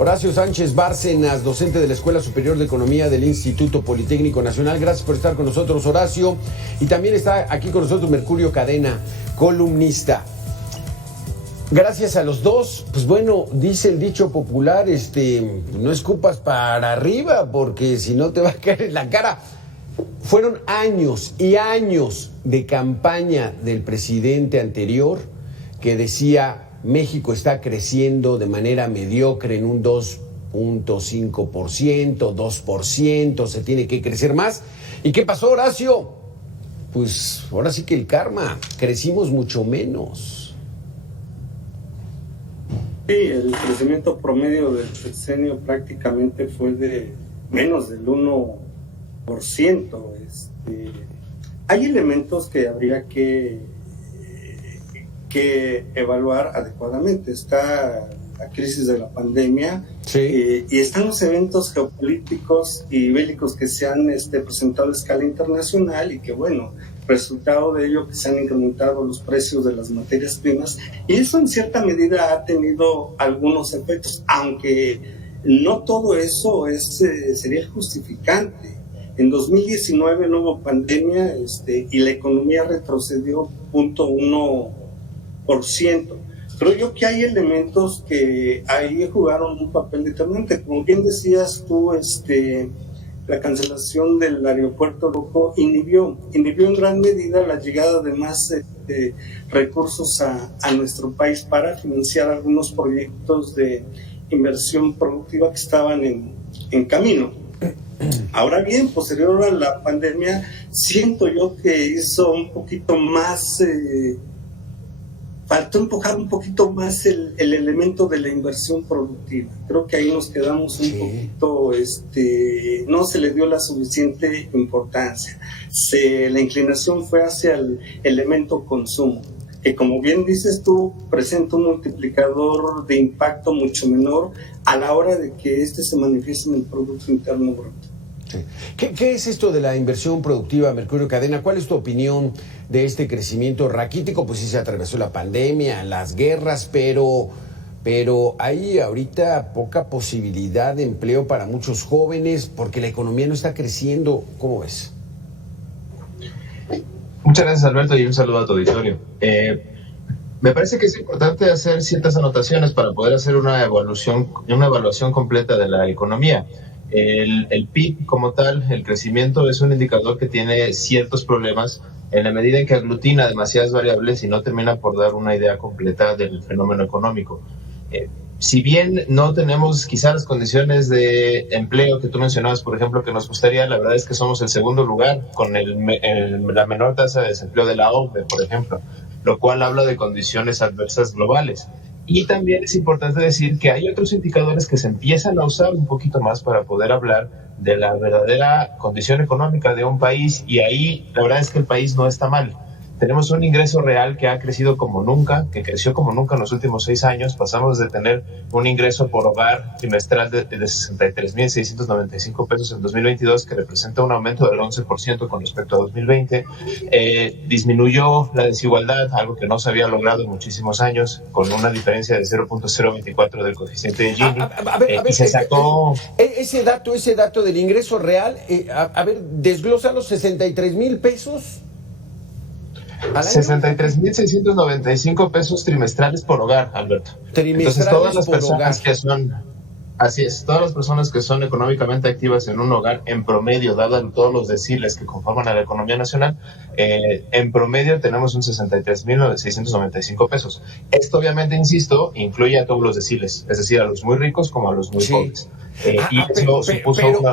Horacio Sánchez Bárcenas, docente de la Escuela Superior de Economía del Instituto Politécnico Nacional. Gracias por estar con nosotros, Horacio. Y también está aquí con nosotros Mercurio Cadena, columnista. Gracias a los dos. Pues bueno, dice el dicho popular, no escupas para arriba, porque si no te va a caer en la cara. Fueron años y años de campaña del presidente anterior que decía: México está creciendo de manera mediocre en un 2.5%, 2%, se tiene que crecer más. ¿Y qué pasó, Horacio? Pues ahora sí que el karma, crecimos mucho menos. Sí, el crecimiento promedio del sexenio prácticamente fue de menos del 1%. Hay elementos que habría que evaluar adecuadamente. Está la crisis de la pandemia, sí, y están los eventos geopolíticos y bélicos que se han presentado a escala internacional y que, bueno, resultado de ello que se han incrementado los precios de las materias primas, y eso en cierta medida ha tenido algunos efectos, aunque no todo eso sería el justificante. En 2019 no hubo pandemia y la economía retrocedió 0.1%. Creo yo que hay elementos que ahí jugaron un papel determinante. Como bien decías tú, la cancelación del aeropuerto rojo inhibió en gran medida la llegada de más recursos a nuestro país para financiar algunos proyectos de inversión productiva que estaban en camino. Ahora bien, posterior a la pandemia, siento yo que hizo un poquito más, faltó empujar un poquito más el elemento de la inversión productiva. Creo que ahí nos quedamos un poquito, no se le dio la suficiente importancia. La inclinación fue hacia el elemento consumo, que, como bien dices tú, presenta un multiplicador de impacto mucho menor a la hora de que se manifieste en el Producto Interno Bruto. Sí. ¿Qué es esto de la inversión productiva, Mercurio Cadena? ¿Cuál es tu opinión de este crecimiento raquítico? Pues sí, se atravesó la pandemia, las guerras, pero hay ahorita poca posibilidad de empleo para muchos jóvenes porque la economía no está creciendo. ¿Cómo ves? Muchas gracias, Alberto, y un saludo a tu auditorio. Me parece que es importante hacer ciertas anotaciones para poder hacer una evaluación completa de la economía. El PIB como tal, el crecimiento, es un indicador que tiene ciertos problemas en la medida en que aglutina demasiadas variables y no termina por dar una idea completa del fenómeno económico. Si bien no tenemos quizás las condiciones de empleo que tú mencionabas, por ejemplo, que nos gustaría, la verdad es que somos el segundo lugar con la menor tasa de desempleo de la OCDE, por ejemplo, lo cual habla de condiciones adversas globales. Y también es importante decir que hay otros indicadores que se empiezan a usar un poquito más para poder hablar de la verdadera condición económica de un país, y ahí la verdad es que el país no está mal. Tenemos un ingreso real que ha crecido como nunca, que creció como nunca en los últimos 6 años. Pasamos de tener un ingreso por hogar trimestral de 63,695 pesos en 2022, que representa un aumento del 11% con respecto a 2020. Disminuyó la desigualdad, algo que no se había logrado en muchísimos años, con una diferencia de 0.024 del coeficiente de Gini. Y se sacó... Ese dato del ingreso real, desglosa los 63,000 pesos. 63,695 pesos trimestrales por hogar, Alberto. Entonces, todas las personas que son, así es, todas las personas que son económicamente activas en un hogar, en promedio, dado todos los deciles que conforman a la economía nacional, en promedio tenemos un 63,695 pesos. Esto, obviamente, insisto, incluye a todos los deciles, es decir, a los muy ricos como a los muy pobres.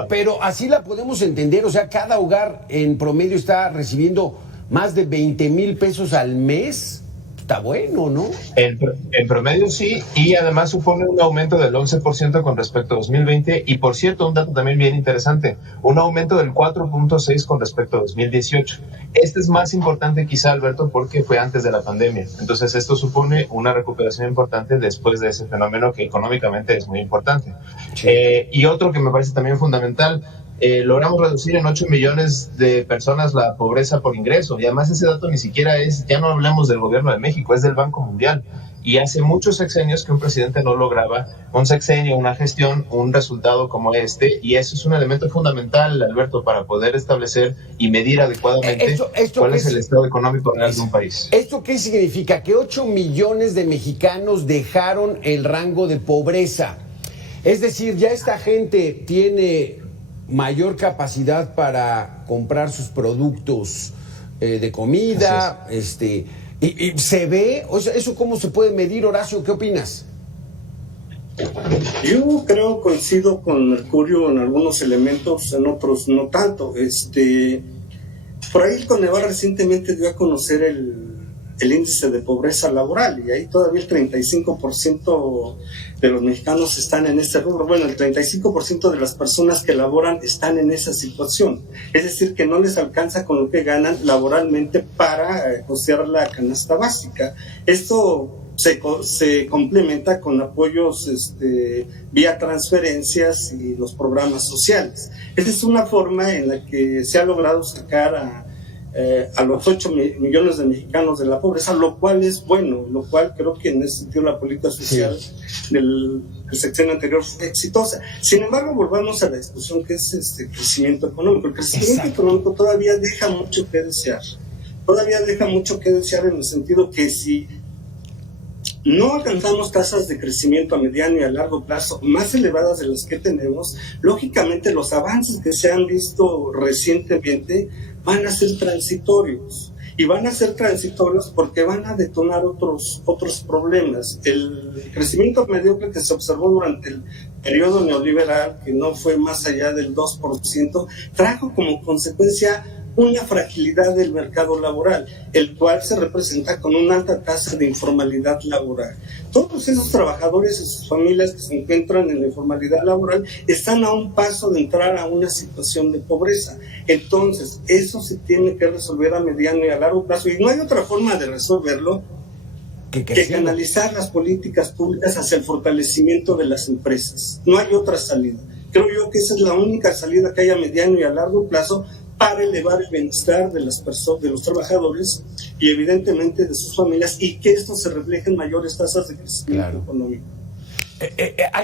Pero así la podemos entender, o sea, cada hogar en promedio está recibiendo más de 20,000 pesos al mes. Está bueno, ¿no? En promedio sí, y además supone un aumento del 11% con respecto a 2020, y por cierto, un dato también bien interesante, un aumento del 4.6% con respecto a 2018. Este es más importante quizá, Alberto, porque fue antes de la pandemia. Entonces esto supone una recuperación importante después de ese fenómeno que económicamente es muy importante. Sí. Y otro que me parece también fundamental, logramos reducir en 8 millones de personas la pobreza por ingreso, y además ese dato ni siquiera es, ya no hablamos del gobierno de México, es del Banco Mundial. y hace muchos sexenios que un presidente no lograba un sexenio, una gestión, un resultado como este, y eso es un elemento fundamental, Alberto, para poder establecer y medir adecuadamente cuál es el estado económico real de un país. ¿Esto qué significa? Que 8 millones de mexicanos dejaron el rango de pobreza. Es decir, ya esta gente tiene mayor capacidad para comprar sus productos de comida, y se ve, o sea, ¿eso cómo se puede medir, Horacio? ¿Qué opinas? Yo creo, coincido con Mercurio en algunos elementos, en otros no tanto. Por ahí el Coneval recientemente dio a conocer el índice de pobreza laboral, y ahí todavía el 35% de los mexicanos están en este rubro. Bueno, el 35% de las personas que laboran están en esa situación. Es decir, que no les alcanza con lo que ganan laboralmente para costear la canasta básica. Esto se complementa con apoyos vía transferencias y los programas sociales. Esa es una forma en la que se ha logrado sacar a los 8 millones de mexicanos de la pobreza, lo cual es bueno, lo cual creo que en ese sentido la política social del sexenio anterior fue exitosa. Sin embargo, volvamos a la discusión que es crecimiento económico. El crecimiento económico todavía deja mucho que desear. Todavía deja mucho que desear en el sentido que si no alcanzamos tasas de crecimiento a mediano y a largo plazo más elevadas de las que tenemos, lógicamente los avances que se han visto recientemente van a ser transitorios. Y van a ser transitorios porque van a detonar otros problemas. El crecimiento mediocre que se observó durante el periodo neoliberal, que no fue más allá del 2%, trajo como consecuencia una fragilidad del mercado laboral, el cual se representa con una alta tasa de informalidad laboral. Todos esos trabajadores y sus familias que se encuentran en la informalidad laboral están a un paso de entrar a una situación de pobreza. Entonces, eso se tiene que resolver a mediano y a largo plazo, y no hay otra forma de resolverlo que canalizar las políticas públicas hacia el fortalecimiento de las empresas. No hay otra salida. Creo yo que esa es la única salida que hay a mediano y a largo plazo para elevar el bienestar de las personas, de los trabajadores y evidentemente de sus familias, y que esto se refleje en mayores tasas de crecimiento económico.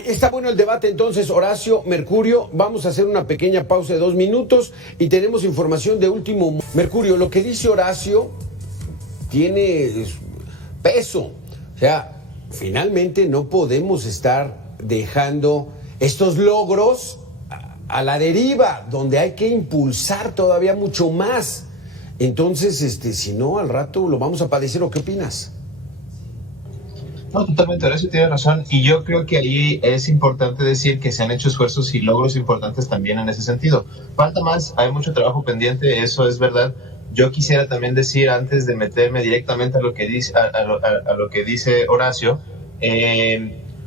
Está bueno el debate entonces, Horacio, Mercurio. Vamos a hacer una pequeña pausa de 2 minutos y tenemos información de último. Mercurio, lo que dice Horacio tiene peso. O sea, finalmente no podemos estar dejando estos logros a la deriva, donde hay que impulsar todavía mucho más. Entonces, si no, al rato lo vamos a padecer, ¿o qué opinas? No, totalmente, Horacio tiene razón, y yo creo que ahí es importante decir que se han hecho esfuerzos y logros importantes también en ese sentido. Falta más, hay mucho trabajo pendiente, eso es verdad. Yo quisiera también decir, antes de meterme directamente a lo que dice, a lo que dice Horacio,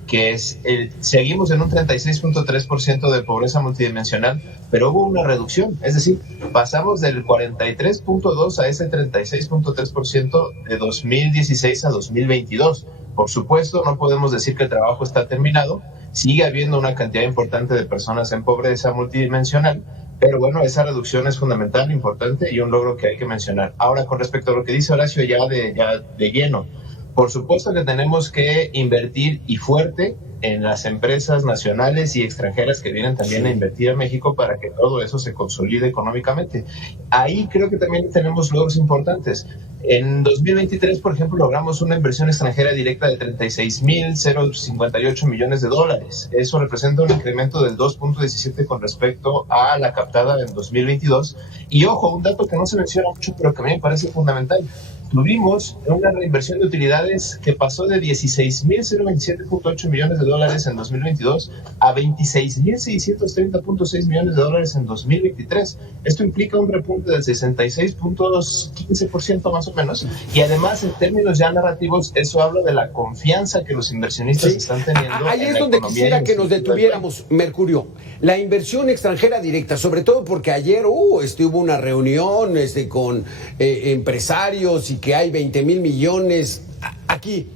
que es seguimos en un 36.3% de pobreza multidimensional, pero hubo una reducción, es decir, pasamos del 43.2% a ese 36.3% de 2016 a 2022. Por supuesto, no podemos decir que el trabajo está terminado, sigue habiendo una cantidad importante de personas en pobreza multidimensional, pero bueno, esa reducción es fundamental, importante y un logro que hay que mencionar. Ahora, con respecto a lo que dice Horacio ya de lleno, por supuesto que tenemos que invertir y fuerte en las empresas nacionales y extranjeras que vienen también a invertir a México para que todo eso se consolide económicamente. Ahí creo que también tenemos logros importantes. En 2023, por ejemplo, logramos una inversión extranjera directa de 36.058 millones de dólares. Eso representa un incremento del 2.17 con respecto a la captada en 2022. Y ojo, un dato que no se menciona mucho, pero que a mí me parece fundamental. Tuvimos una reinversión de utilidades que pasó de 16.027.8 millones de dólares en 2022 a 26.630.6 millones de dólares en 2023. Esto implica un repunte del 66.15% más o menos, y además en términos ya narrativos eso habla de la confianza que los inversionistas están teniendo. Ahí es donde quisiera que nos detuviéramos, Mercurio. La inversión extranjera directa, sobre todo porque ayer hubo una reunión con empresarios y que hay 20,000 millones aquí.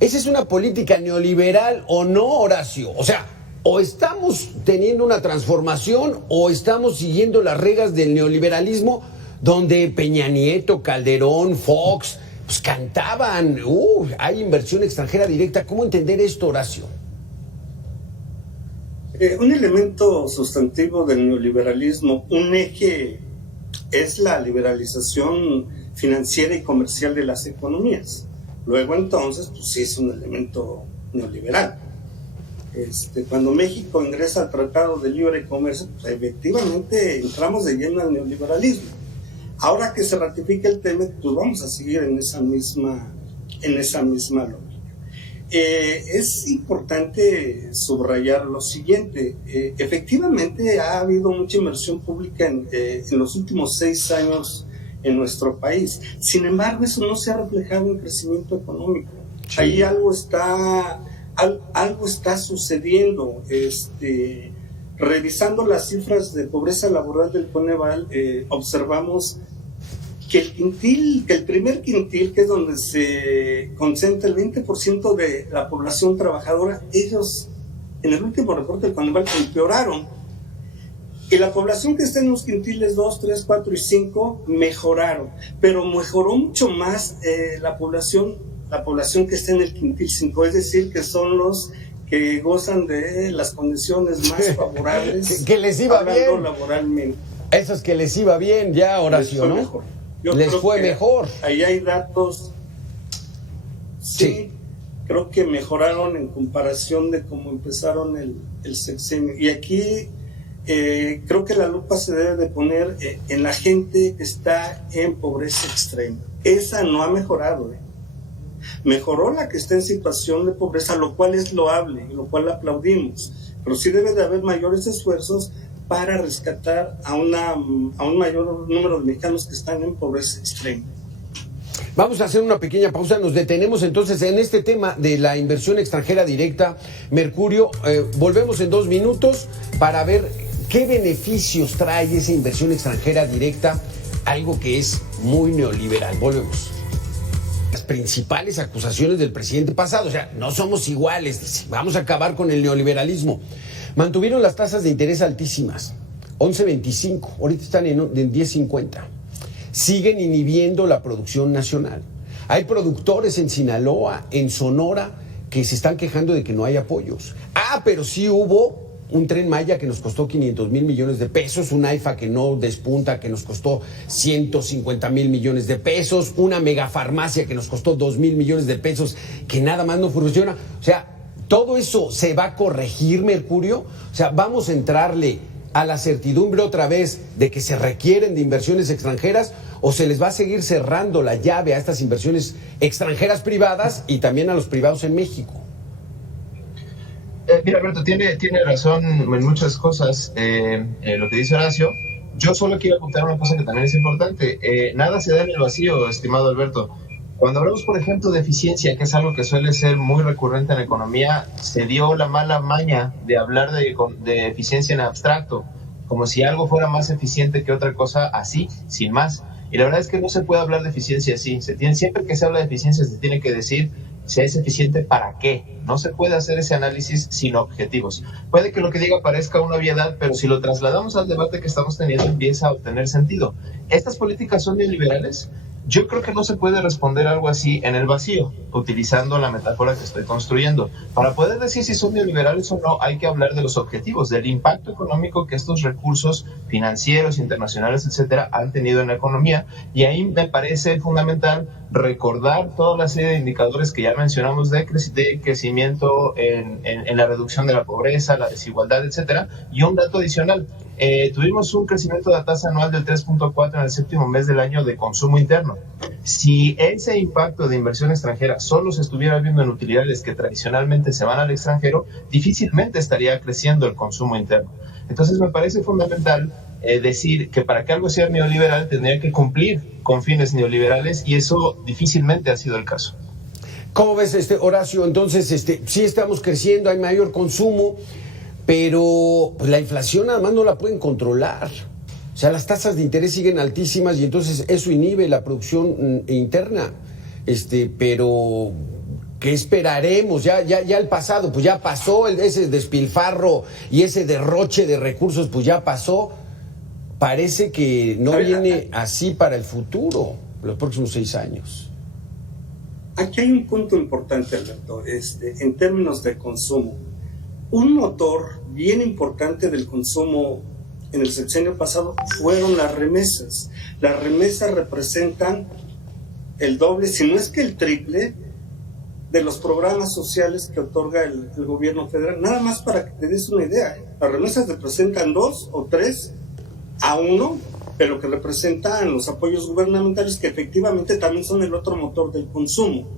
¿Esa es una política neoliberal o no, Horacio? O sea, o estamos teniendo una transformación o estamos siguiendo las reglas del neoliberalismo, donde Peña Nieto, Calderón, Fox pues cantaban, hay inversión extranjera directa. ¿Cómo entender esto, Horacio? Un elemento sustantivo del neoliberalismo, un eje, es la liberalización financiera y comercial de las economías. Luego entonces, pues sí es un elemento neoliberal. Cuando México ingresa al Tratado de Libre Comercio, pues efectivamente entramos de lleno al neoliberalismo. Ahora que se ratifica el tema, pues vamos a seguir en esa misma lógica. Es importante subrayar lo siguiente. Efectivamente ha habido mucha inversión pública en los últimos 6 años en nuestro país. Sin embargo, eso no se ha reflejado en crecimiento económico. Sí. Ahí algo está sucediendo. Revisando las cifras de pobreza laboral del Coneval, observamos que el primer quintil, que es donde se concentra el 20% de la población trabajadora, ellos en el último reporte del Coneval empeoraron. Y la población que está en los quintiles 2, 3, 4 y 5 mejoraron, pero mejoró mucho más la población que está en el quintil 5, es decir, que son los que gozan de las condiciones más favorables que les iba bien laboralmente. Esos que les iba bien ya, Horacio, ¿no? Mejor. Les fue mejor. Ahí hay datos, sí, creo que mejoraron en comparación de cómo empezaron el sexenio. Y aquí creo que la lupa se debe de poner en la gente que está en pobreza extrema. Esa no ha mejorado. Mejoró la que está en situación de pobreza, lo cual es loable, lo cual aplaudimos. Pero sí debe de haber mayores esfuerzos para rescatar a un mayor número de mexicanos que están en pobreza extrema. Vamos a hacer una pequeña pausa, nos detenemos entonces en este tema de la inversión extranjera directa, Mercurio. Volvemos en 2 minutos para ver qué beneficios trae esa inversión extranjera directa, algo que es muy neoliberal. Volvemos. Las principales acusaciones del presidente pasado, o sea, no somos iguales, dice, vamos a acabar con el neoliberalismo. Mantuvieron las tasas de interés altísimas, 11.25, ahorita están en 10.50. Siguen inhibiendo la producción nacional. Hay productores en Sinaloa, en Sonora, que se están quejando de que no hay apoyos. Pero sí hubo un Tren Maya que nos costó 500,000 millones de pesos, un AIFA que no despunta, que nos costó 150,000 millones de pesos, una megafarmacia que nos costó 2,000 millones de pesos, que nada más no funciona. O sea, todo eso se va a corregir, Mercurio. O sea, vamos a entrarle a la certidumbre otra vez de que se requieren de inversiones extranjeras, o se les va a seguir cerrando la llave a estas inversiones extranjeras privadas y también a los privados en México. Mira, Alberto, tiene razón en muchas cosas lo que dice Horacio. Yo solo quiero apuntar una cosa que también es importante. Nada se da en el vacío, estimado Alberto. Cuando hablamos, por ejemplo, de eficiencia, que es algo que suele ser muy recurrente en la economía, se dio la mala maña de hablar de eficiencia en abstracto, como si algo fuera más eficiente que otra cosa, así, sin más. Y la verdad es que no se puede hablar de eficiencia así. Siempre que se habla de eficiencia se tiene que decir si es eficiente para qué. No se puede hacer ese análisis sin objetivos. Puede que lo que diga parezca una obviedad, pero si lo trasladamos al debate que estamos teniendo empieza a obtener sentido. ¿Estas políticas son neoliberales? Yo creo que no se puede responder algo así en el vacío, utilizando la metáfora que estoy construyendo. Para poder decir si son neoliberales o no, hay que hablar de los objetivos, del impacto económico que estos recursos financieros, internacionales, etcétera, han tenido en la economía. Y ahí me parece fundamental recordar toda la serie de indicadores que ya mencionamos de crecimiento en la reducción de la pobreza, la desigualdad, etcétera. Y un dato adicional. Tuvimos un crecimiento de la tasa anual del 3.4 en el 7º mes del año de consumo interno. Si ese impacto de inversión extranjera solo se estuviera viendo en utilidades que tradicionalmente se van al extranjero, difícilmente estaría creciendo el consumo interno. Entonces me parece fundamental decir que para que algo sea neoliberal tendría que cumplir con fines neoliberales, y eso difícilmente ha sido el caso. ¿Cómo ves, Horacio? Entonces, sí estamos creciendo, hay mayor consumo, pero pues la inflación además no la pueden controlar. O sea, las tasas de interés siguen altísimas y entonces eso inhibe la producción interna. Pero ¿qué esperaremos? Ya el pasado, pues ya pasó, ese despilfarro y ese derroche de recursos, pues ya pasó. Parece que no viene así para el futuro, los próximos 6 años. aquí hay un punto importante, Alberto, en términos de consumo. Un motor bien importante del consumo en el sexenio pasado fueron las remesas. Las remesas representan el doble, si no es que el triple, de los programas sociales que otorga el gobierno federal. Nada más para que te des una idea, las remesas representan 2 o 3 a 1, pero que representan los apoyos gubernamentales, que efectivamente también son el otro motor del consumo.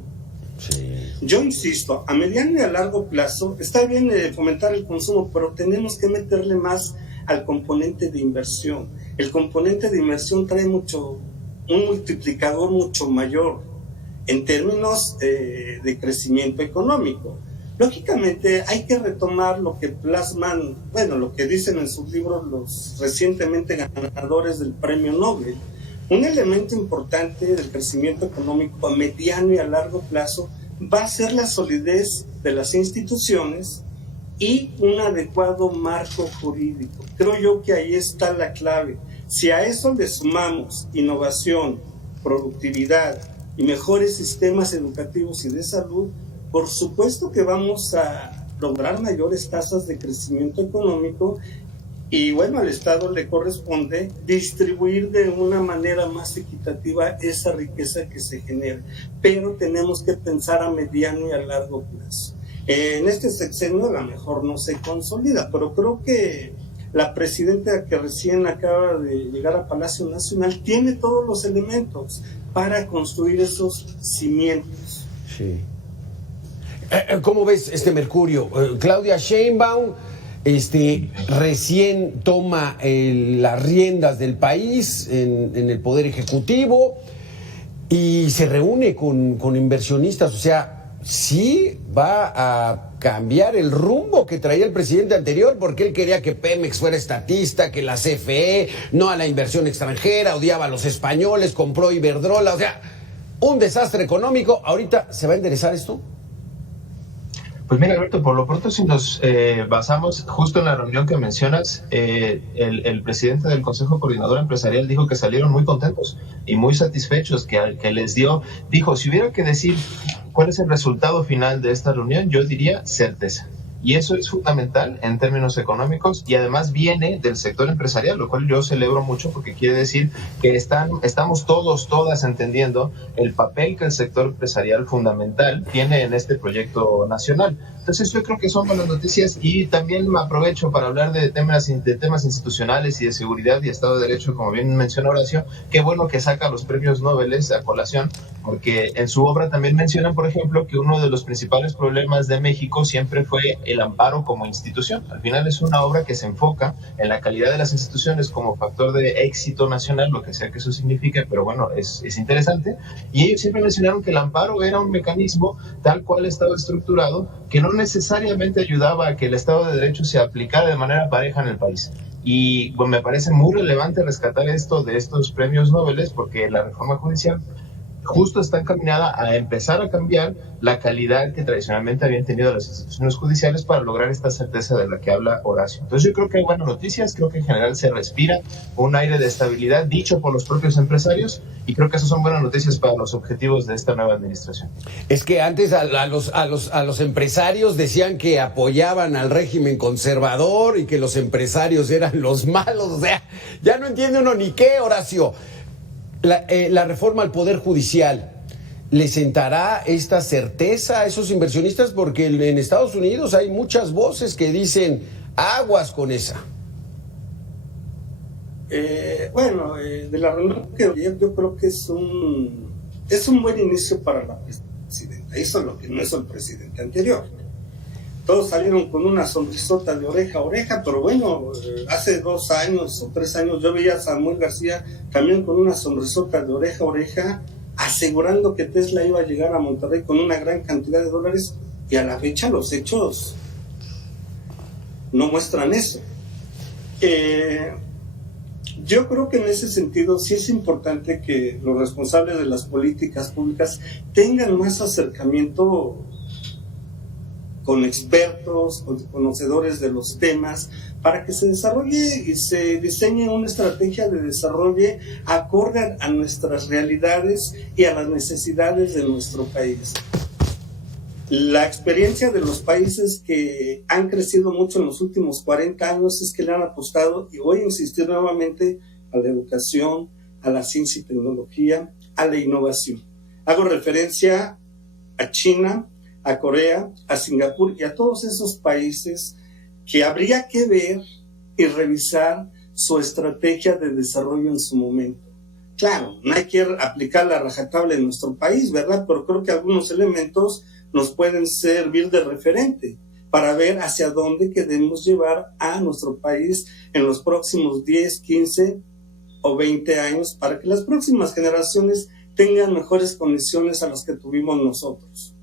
Sí. Yo insisto, a mediano y a largo plazo está bien fomentar el consumo, pero tenemos que meterle más al componente de inversión. El componente de inversión trae un multiplicador mucho mayor en términos de crecimiento económico. Lógicamente hay que retomar lo que plasman, lo que dicen en sus libros los recientemente ganadores del Premio Nobel. Un elemento importante del crecimiento económico a mediano y a largo plazo va a ser la solidez de las instituciones y un adecuado marco jurídico. Creo yo que ahí está la clave. Si a eso le sumamos innovación, productividad y mejores sistemas educativos y de salud, por supuesto que vamos a lograr mayores tasas de crecimiento económico y al Estado le corresponde distribuir de una manera más equitativa esa riqueza que se genera. Pero tenemos que pensar a mediano y a largo plazo. En este sexenio a lo mejor no se consolida, pero creo que la presidenta que recién acaba de llegar a Palacio Nacional tiene todos los elementos para construir esos cimientos. Sí. ¿Cómo ves Mercurio? Claudia Sheinbaum recién toma las riendas del país en el Poder Ejecutivo y se reúne con inversionistas, o sea, sí va a cambiar el rumbo que traía el presidente anterior, porque él quería que Pemex fuera estatista, que la CFE, no a la inversión extranjera, odiaba a los españoles, compró Iberdrola, o sea, un desastre económico. ¿Ahorita se va a enderezar esto? Pues mira, Alberto, por lo pronto si nos basamos justo en la reunión que mencionas, el presidente del Consejo Coordinador Empresarial dijo que salieron muy contentos y muy satisfechos, que les dijo, si hubiera que decir cuál es el resultado final de esta reunión, yo diría certeza. Y eso es fundamental en términos económicos y además viene del sector empresarial, lo cual yo celebro mucho porque quiere decir que estamos todas entendiendo el papel que el sector empresarial fundamental tiene en este proyecto nacional. Entonces yo creo que son buenas noticias y también me aprovecho para hablar de temas institucionales y de seguridad y Estado de Derecho, como bien mencionó Horacio. Qué bueno que saca los premios Nobel a colación, porque en su obra también mencionan, por ejemplo, que uno de los principales problemas de México siempre fue el amparo como institución. Al final es una obra que se enfoca en la calidad de las instituciones como factor de éxito nacional, lo que sea que eso signifique, pero es interesante. Y ellos siempre mencionaron que el amparo era un mecanismo tal cual estaba estructurado, que no necesariamente ayudaba a que el Estado de Derecho se aplicara de manera pareja en el país. Y me parece muy relevante rescatar esto de estos premios Nobel, porque la reforma judicial justo está encaminada a empezar a cambiar la calidad que tradicionalmente habían tenido las instituciones judiciales para lograr esta certeza de la que habla Horacio. Entonces yo creo que hay buenas noticias, creo que en general se respira un aire de estabilidad dicho por los propios empresarios y creo que esas son buenas noticias para los objetivos de esta nueva administración. Es que antes a los empresarios decían que apoyaban al régimen conservador y que los empresarios eran los malos, o sea, ya no entiende uno ni qué, Horacio. La reforma al Poder Judicial, ¿le sentará esta certeza a esos inversionistas? Porque en Estados Unidos hay muchas voces que dicen aguas con esa. De la reunión que yo creo que es un buen inicio para la presidenta. Hizo lo que no hizo el presidente anterior. Todos salieron con una sonrisota de oreja a oreja, pero hace 2 años o 3 años yo veía a Samuel García también con una sonrisota de oreja a oreja, asegurando que Tesla iba a llegar a Monterrey con una gran cantidad de dólares, y a la fecha los hechos no muestran eso. Yo creo que en ese sentido sí es importante que los responsables de las políticas públicas tengan más acercamiento con expertos, con conocedores de los temas, para que se desarrolle y se diseñe una estrategia de desarrollo acorde a nuestras realidades y a las necesidades de nuestro país. La experiencia de los países que han crecido mucho en los últimos 40 años es que le han apostado, y voy a insistir nuevamente, a la educación, a la ciencia y tecnología, a la innovación. Hago referencia a China, a Corea, a Singapur y a todos esos países que habría que ver y revisar su estrategia de desarrollo en su momento. Claro, no hay que aplicar la rajatabla en nuestro país, ¿verdad? Pero creo que algunos elementos nos pueden servir de referente para ver hacia dónde queremos llevar a nuestro país en los próximos 10, 15 o 20 años, para que las próximas generaciones tengan mejores condiciones a las que tuvimos nosotros.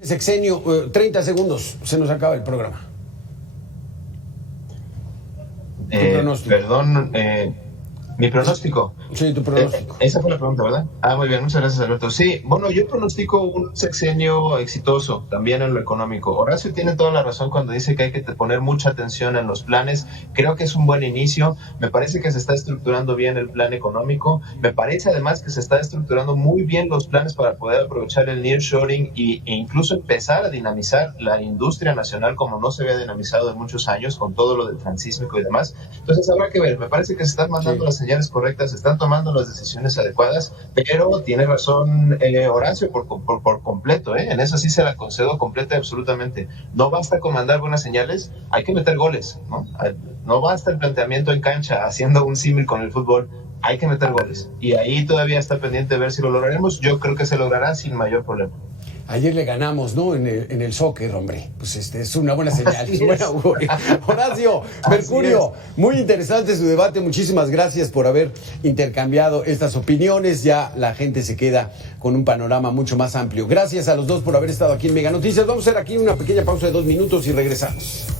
Sexenio, 30 segundos, se nos acaba el programa. Perdón, mi pronóstico. Sí, tu pronóstico. Esa fue la pregunta, ¿verdad? Muy bien, muchas gracias, Alberto. Sí, bueno, yo pronostico un sexenio exitoso también en lo económico. Horacio tiene toda la razón cuando dice que hay que poner mucha atención en los planes. Creo que es un buen inicio. Me parece que se está estructurando bien el plan económico. Me parece además que se está estructurando muy bien los planes para poder aprovechar el nearshoring e incluso empezar a dinamizar la industria nacional como no se había dinamizado en muchos años con todo lo del transísmico y demás. Entonces habrá que ver. Me parece que se están mandando las señales correctas, se están tomando las decisiones adecuadas, pero tiene razón Horacio por completo, en eso sí se la concedo completa y absolutamente. No basta con mandar buenas señales, hay que meter goles, ¿no? No basta el planteamiento en cancha, haciendo un símil con el fútbol, hay que meter goles. Y ahí todavía está pendiente de ver si lo lograremos. Yo creo que se logrará sin mayor problema. Ayer le ganamos, ¿no? En el soccer, hombre. Pues es una buena señal, es buena augurio. Horacio, Mercurio, muy interesante su debate. Muchísimas gracias por haber intercambiado estas opiniones. Ya la gente se queda con un panorama mucho más amplio. Gracias a los dos por haber estado aquí en Mega Noticias. Vamos a hacer aquí una pequeña pausa de 2 minutos y regresamos.